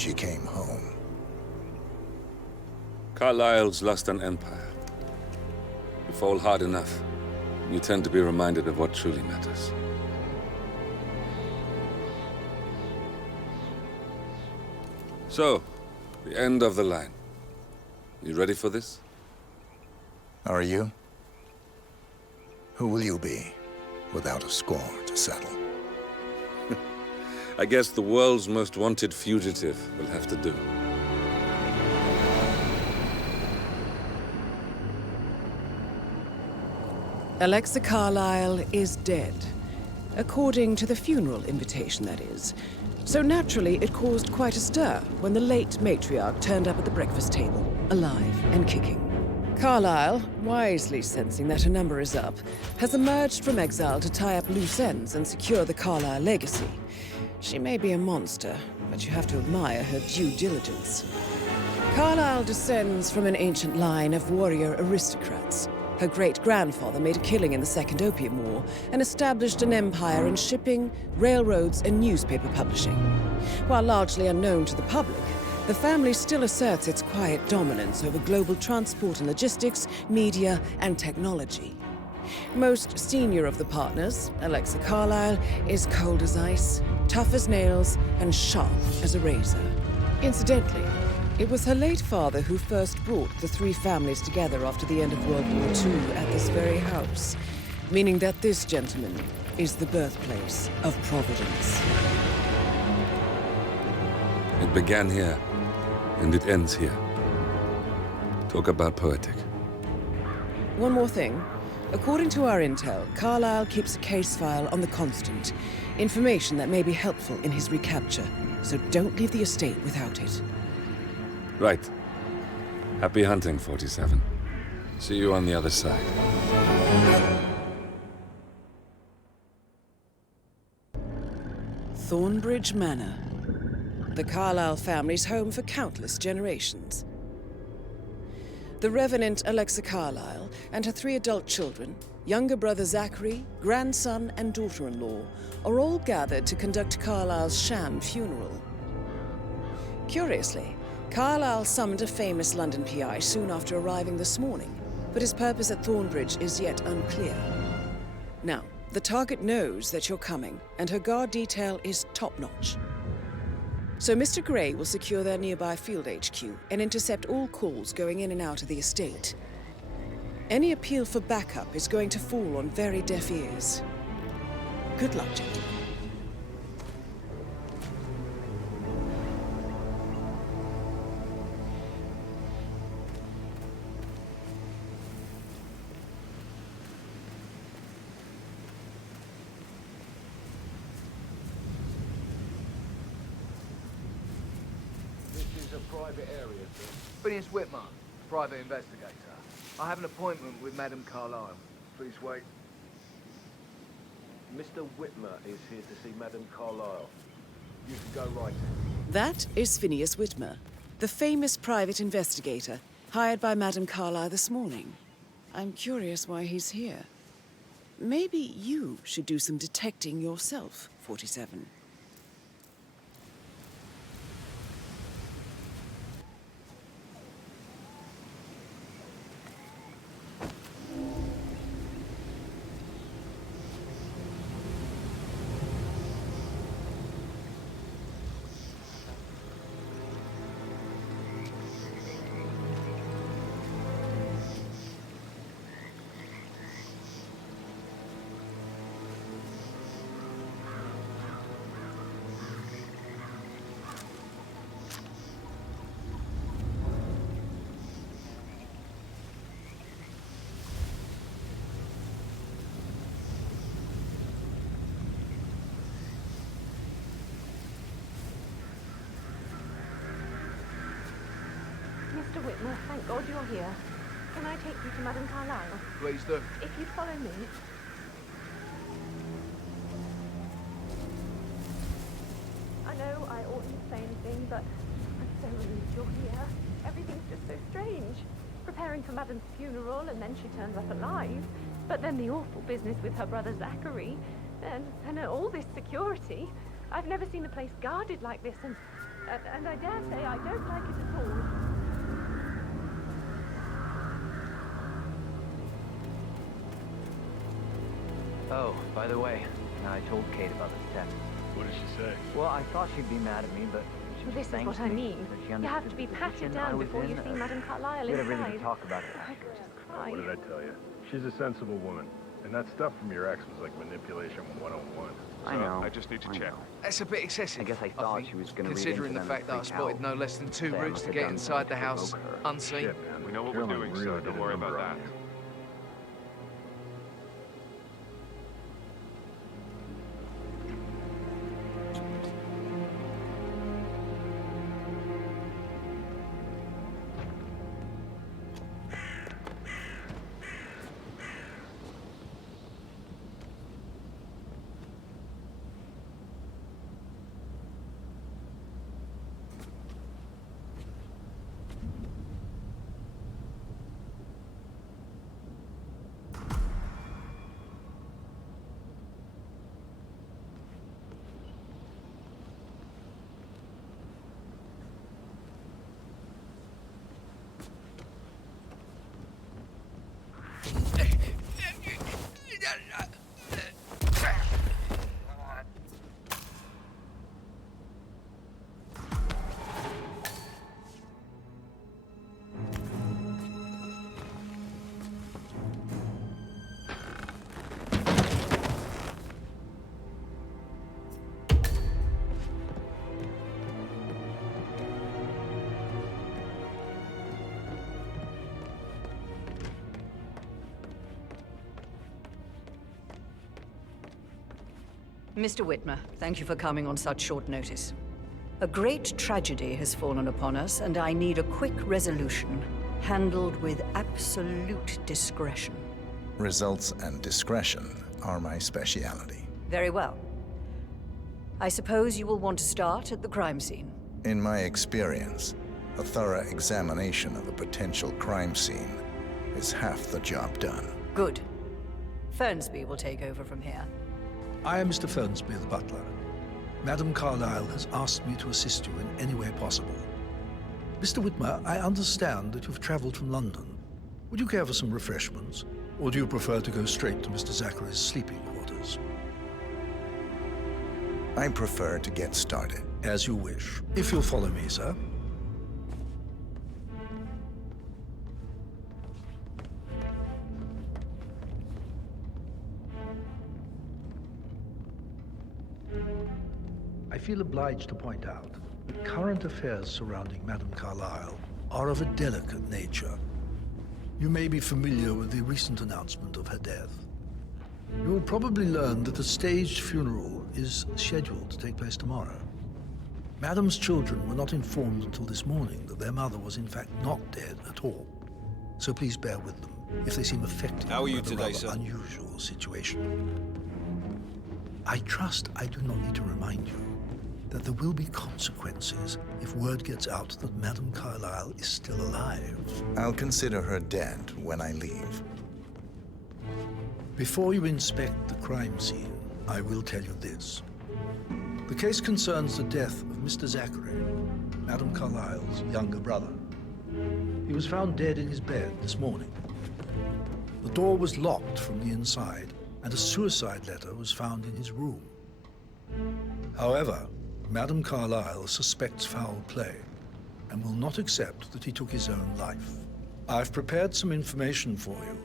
she came home. Carlisle's lost an empire. You fall hard enough, you tend to be reminded of what truly matters. So, the end of the line. You ready for this? Are you? Who will you be, without a score to settle? I guess the world's most wanted fugitive will have to do. Alexa Carlisle is dead. According to the funeral invitation, that is. So naturally, it caused quite a stir when the late matriarch turned up at the breakfast table, alive and kicking. Carlisle, wisely sensing that her number is up, has emerged from exile to tie up loose ends and secure the Carlisle legacy. She may be a monster, but you have to admire her due diligence. Carlisle descends from an ancient line of warrior aristocrats. Her great-grandfather made a killing in the Second Opium War and established an empire in shipping, railroads, and newspaper publishing. While largely unknown to the public, the family still asserts its quiet dominance over global transport and logistics, media, and technology. Most senior of the partners, Alexa Carlisle, is cold as ice, tough as nails, and sharp as a razor. Incidentally, it was her late father who first brought the three families together after the end of World War II at this very house, meaning that this gentleman is the birthplace of Providence. It began here, and it ends here. Talk about poetic. One more thing. According to our intel, Carlisle keeps a case file on the Constant, information that may be helpful in his recapture, so don't leave the estate without it. Right. Happy hunting, 47. See you on the other side. Thornbridge Manor. The Carlisle family's home for countless generations. The Revenant Alexa Carlisle and her 3 adult children, younger brother Zachary, grandson, and daughter-in-law, are all gathered to conduct Carlisle's sham funeral. Curiously, Carlisle summoned a famous London PI soon after arriving this morning, but his purpose at Thornbridge is yet unclear. Now, the target knows that you're coming, and her guard detail is top-notch. So Mr. Gray will secure their nearby field HQ and intercept all calls going in and out of the estate. Any appeal for backup is going to fall on very deaf ears. Good luck, gentlemen. Private area, sir. Phineas Whitmer, private investigator. I have an appointment with Madame Carlisle. Please wait. Mr. Whitmer is here to see Madame Carlisle. You can go right in. That is Phineas Whitmer, the famous private investigator hired by Madame Carlisle this morning. I'm curious why he's here. Maybe you should do some detecting yourself, 47. Mr. Whitmer, thank God you're here. Can I take you to Madame Carlisle? Please do. If you'd follow me. I know I oughtn't say anything, but I'm so relieved you're here. Everything's just so strange. Preparing for Madame's funeral, and then she turns up alive. But then the awful business with her brother Zachary, and all this security. I've never seen the place guarded like this, and and I dare say I don't like it at all. Oh, by the way, I told Kate about the step. What did she say? Well, I thought she'd be mad at me, but she Well, just this is what thanked I me mean. that she You have understood to be the patted position I down was before you in. see Madame Carlisle We had everything inside. to talk about it I after. could just cry. What did I tell you? She's a sensible woman. And that stuff from your ex was like manipulation 101. I know. I just need to check. That's a bit excessive. I guess I thought think, she was gonna read considering into the them fact that and I freak spotted out. no less than 2 Say I routes must to have get done inside the something to house provoke her. unseen. Shit, man. We know what we're Caroline doing, really so did don't a worry number about on that. you. Mr. Whitmer, thank you for coming on such short notice. A great tragedy has fallen upon us, and I need a quick resolution, handled with absolute discretion. Results and discretion are my speciality. Very well. I suppose you will want to start at the crime scene. In my experience, a thorough examination of a potential crime scene is half the job done. Good. Fernsby will take over from here. I am Mr. Fernsby, the butler. Madame Carlisle has asked me to assist you in any way possible. Mr. Whitmer, I understand that you've traveled from London. Would you care for some refreshments? Or do you prefer to go straight to Mr. Zachary's sleeping quarters? I prefer to get started. As you wish. If you'll follow me, sir. I feel obliged to point out that current affairs surrounding Madame Carlisle are of a delicate nature. You may be familiar with the recent announcement of her death. You will probably learn that a staged funeral is scheduled to take place tomorrow. Madame's children were not informed until this morning that their mother was in fact not dead at all. So please bear with them if they seem affected How are you by the today, rather sir? unusual situation. I trust I do not need to remind you that there will be consequences if word gets out that Madame Carlisle is still alive. I'll consider her dead when I leave. Before you inspect the crime scene, I will tell you this. The case concerns the death of Mr. Zachary, Madame Carlisle's younger brother. He was found dead in his bed this morning. The door was locked from the inside, and a suicide letter was found in his room. However, Madame Carlisle suspects foul play and will not accept that he took his own life. I've prepared some information for you,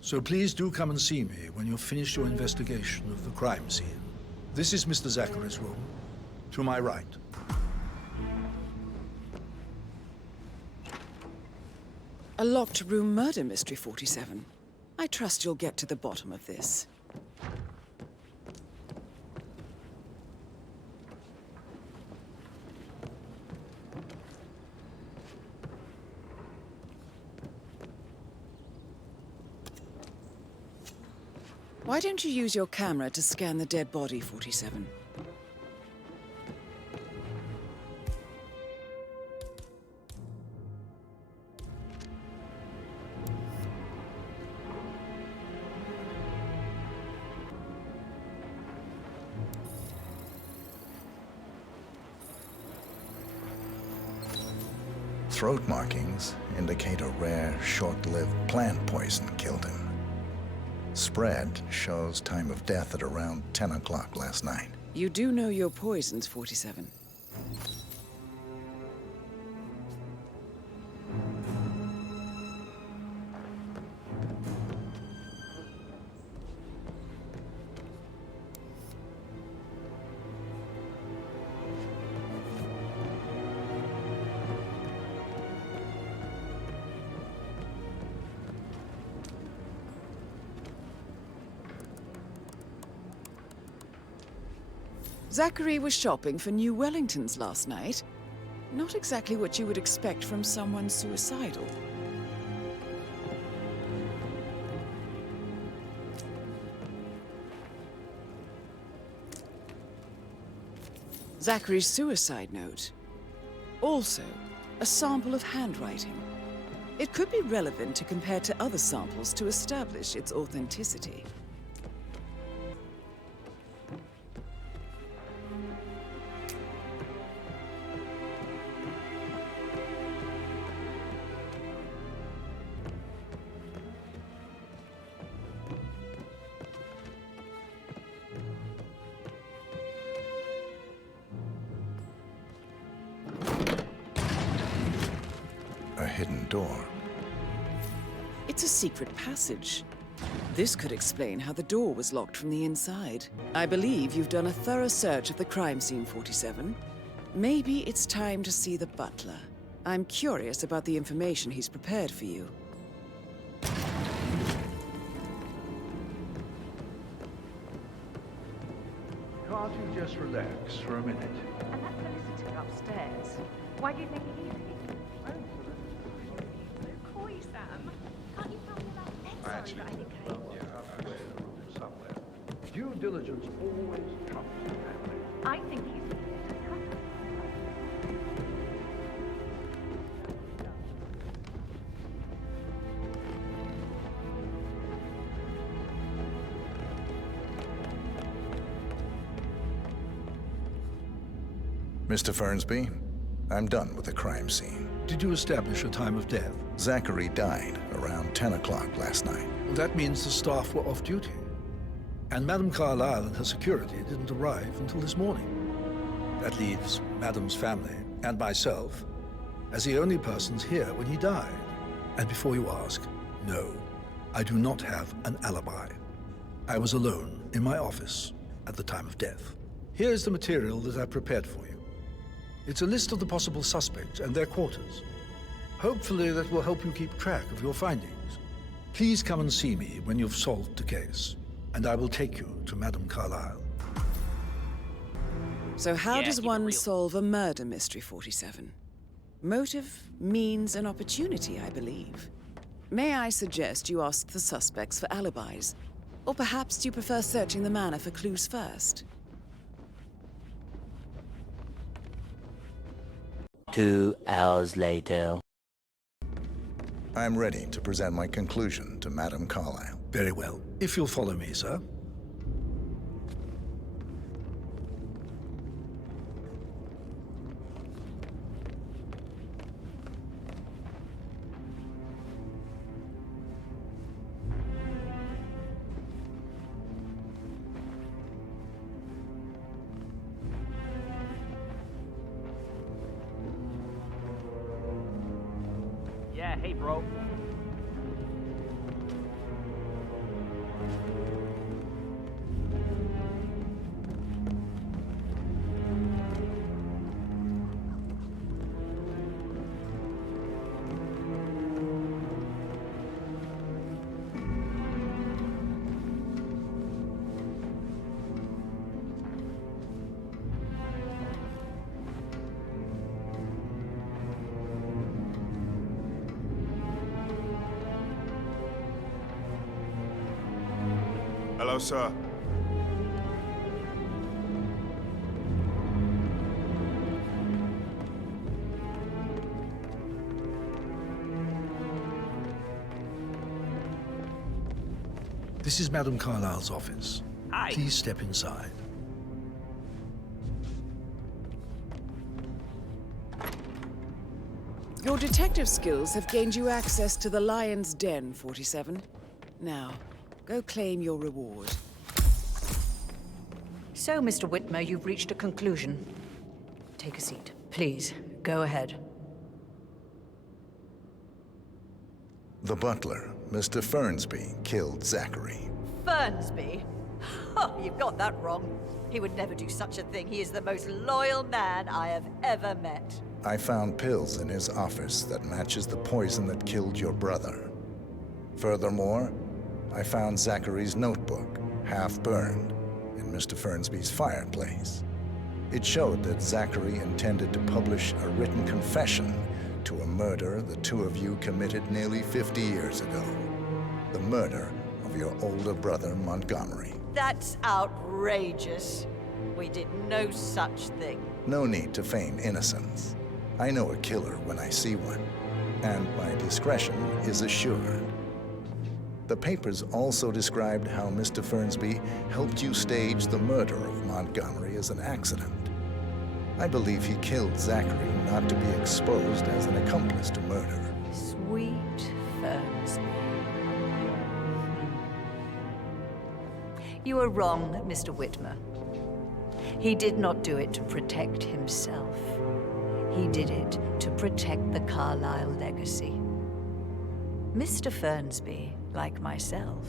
so please do come and see me when you've finished your investigation of the crime scene. This is Mr. Zachary's room, to my right. A locked room murder mystery, 47. I trust you'll get to the bottom of this. Why don't you use your camera to scan the dead body, 47? Throat markings indicate a rare, short-lived plant poison killed him. Spread shows time of death at around 10 o'clock last night. You do know your poisons, 47. Zachary was shopping for new Wellingtons last night. Not exactly what you would expect from someone suicidal. Zachary's suicide note. Also, a sample of handwriting. It could be relevant to compare to other samples to establish its authenticity. A hidden door. It's a secret passage. This could explain how the door was locked from the inside. I believe you've done a thorough search of the crime scene, 47. Maybe it's time to see the butler. I'm curious about the information he's prepared for you. Can't you just relax for a minute? And that solicitor upstairs. Why do you think he's here? So coy, Sam. Can't you tell me about Sorry, but I think Somewhere. Due diligence always trumps the family. I think he's here to cut us. Mr. Fernsby, I'm done with the crime scene. Did you establish a time of death? Zachary died around 10 o'clock last night. That means the staff were off duty. And Madame Carlisle and her security didn't arrive until this morning. That leaves Madame's family and myself as the only persons here when he died. And before you ask, no, I do not have an alibi. I was alone in my office at the time of death. Here's the material that I prepared for you. It's a list of the possible suspects and their quarters. Hopefully that will help you keep track of your findings. Please come and see me when you've solved the case, and I will take you to Madame Carlisle. So how does one solve a murder mystery, 47? Motive, means, and opportunity, I believe. May I suggest you ask the suspects for alibis? Or perhaps you prefer searching the manor for clues first? 2 hours later. I'm ready to present my conclusion to Madame Carlisle. Very well. If you'll follow me, sir. Yeah, hey, bro. Hello, sir. This is Madame Carlisle's office. Hi. Please step inside. Your detective skills have gained you access to the Lion's Den, 47. Now, go claim your reward. So, Mr. Whitmer, you've reached a conclusion. Take a seat. Please, go ahead. The butler, Mr. Fernsby, killed Zachary. Fernsby? Oh, you've got that wrong. He would never do such a thing. He is the most loyal man I have ever met. I found pills in his office that matches the poison that killed your brother. Furthermore, I found Zachary's notebook, half burned, in Mr. Fernsby's fireplace. It showed that Zachary intended to publish a written confession to a murder the two of you committed nearly 50 years ago. The murder of your older brother, Montgomery. That's outrageous. We did no such thing. No need to feign innocence. I know a killer when I see one, and my discretion is assured. The papers also described how Mr. Fernsby helped you stage the murder of Montgomery as an accident. I believe he killed Zachary not to be exposed as an accomplice to murder. Sweet Fernsby. You are wrong, Mr. Whitmer. He did not do it to protect himself. He did it to protect the Carlisle legacy. Mr. Fernsby, like myself,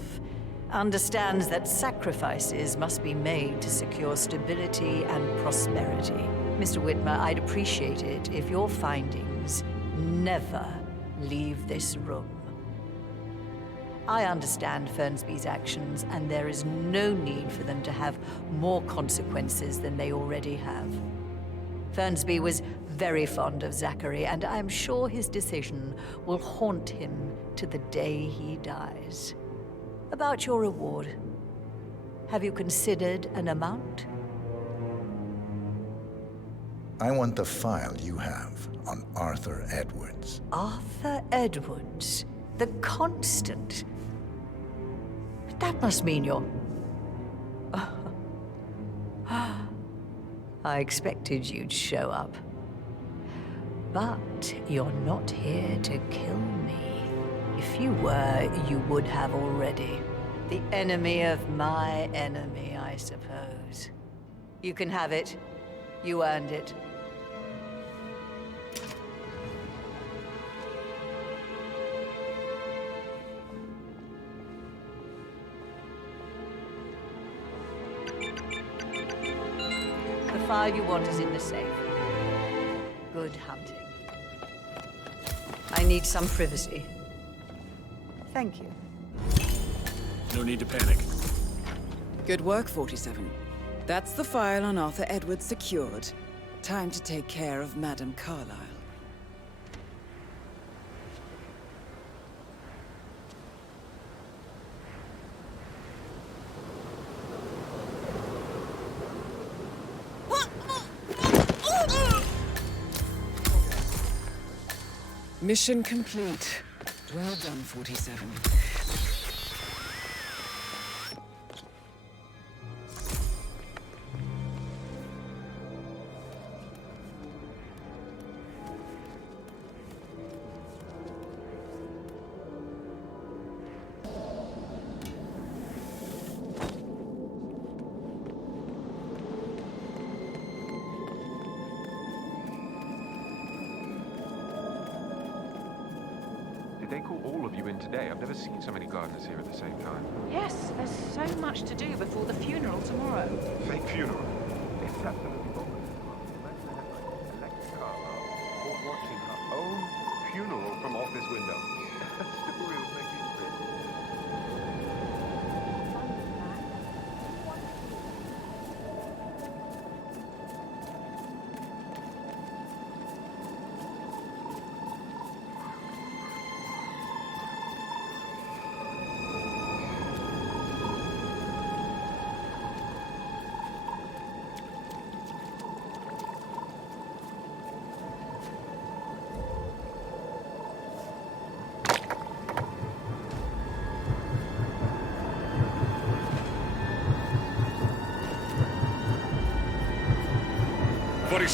understands that sacrifices must be made to secure stability and prosperity. Mr. Whitmer, I'd appreciate it if your findings never leave this room. I understand Fernsby's actions, and there is no need for them to have more consequences than they already have. Fernsby was very fond of Zachary, and I'm sure his decision will haunt him to the day he dies. About your reward, have you considered an amount? I want the file you have on Arthur Edwards. Arthur Edwards, the Constant. But that must mean you're... I expected you'd show up. But you're not here to kill me. If you were, you would have already. The enemy of my enemy, I suppose. You can have it. You earned it. The file you want is in the safe. Good hunting. I need some privacy. Thank you. No need to panic. Good work, 47. That's the file on Arthur Edwards secured. Time to take care of Madame Carlisle. Mission complete. Well done, 47. Did they call all of you in today? I've never seen so many gardeners here at the same time. Yes, there's so much to do before the funeral tomorrow. Fake funeral? It's absolutely bonkers. Imagine a headline. Elected Carlisle caught watching her own funeral from office window. That story would make you sick.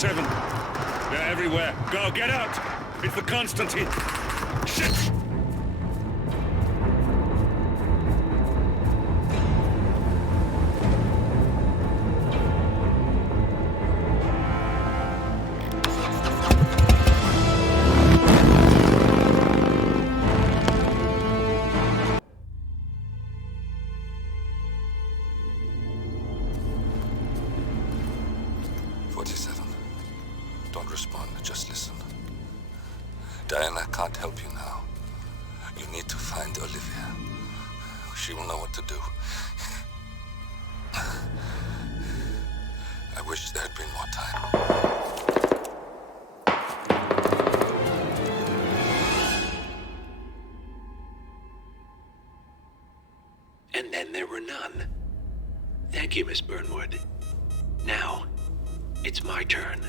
They're everywhere. Go, get out! It's the Constantine! Shit! Don't respond, just listen. Diana can't help you now. You need to find Olivia. She will know what to do. I wish there had been more time. And then there were none. Thank you, Miss Burnwood. Now, it's my turn.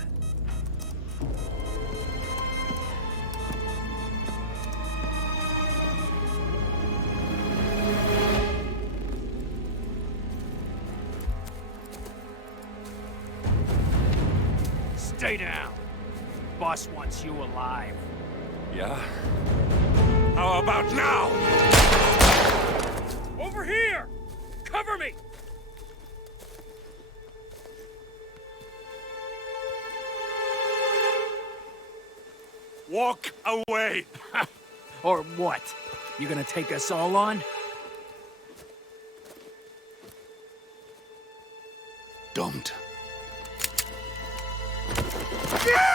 Stay down. Boss wants you alive. Yeah? How about now? Over here! Cover me! Walk away! Or what? You gonna take us all on? Don't.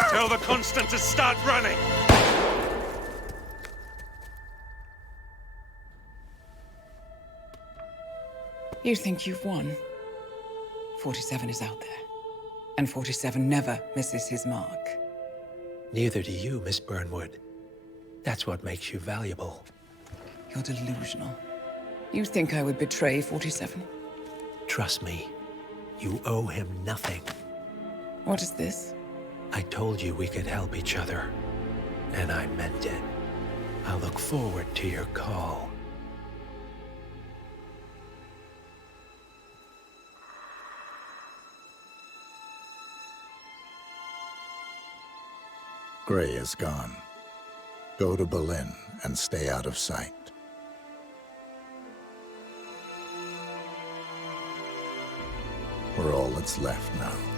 Tell the Constant to start running! You think you've won? 47 is out there. And 47 never misses his mark. Neither do you, Miss Burnwood. That's what makes you valuable. You're delusional. You think I would betray 47? Trust me, you owe him nothing. What is this? I told you we could help each other, and I meant it. I'll look forward to your call. Gray is gone. Go to Berlin and stay out of sight. We're all that's left now.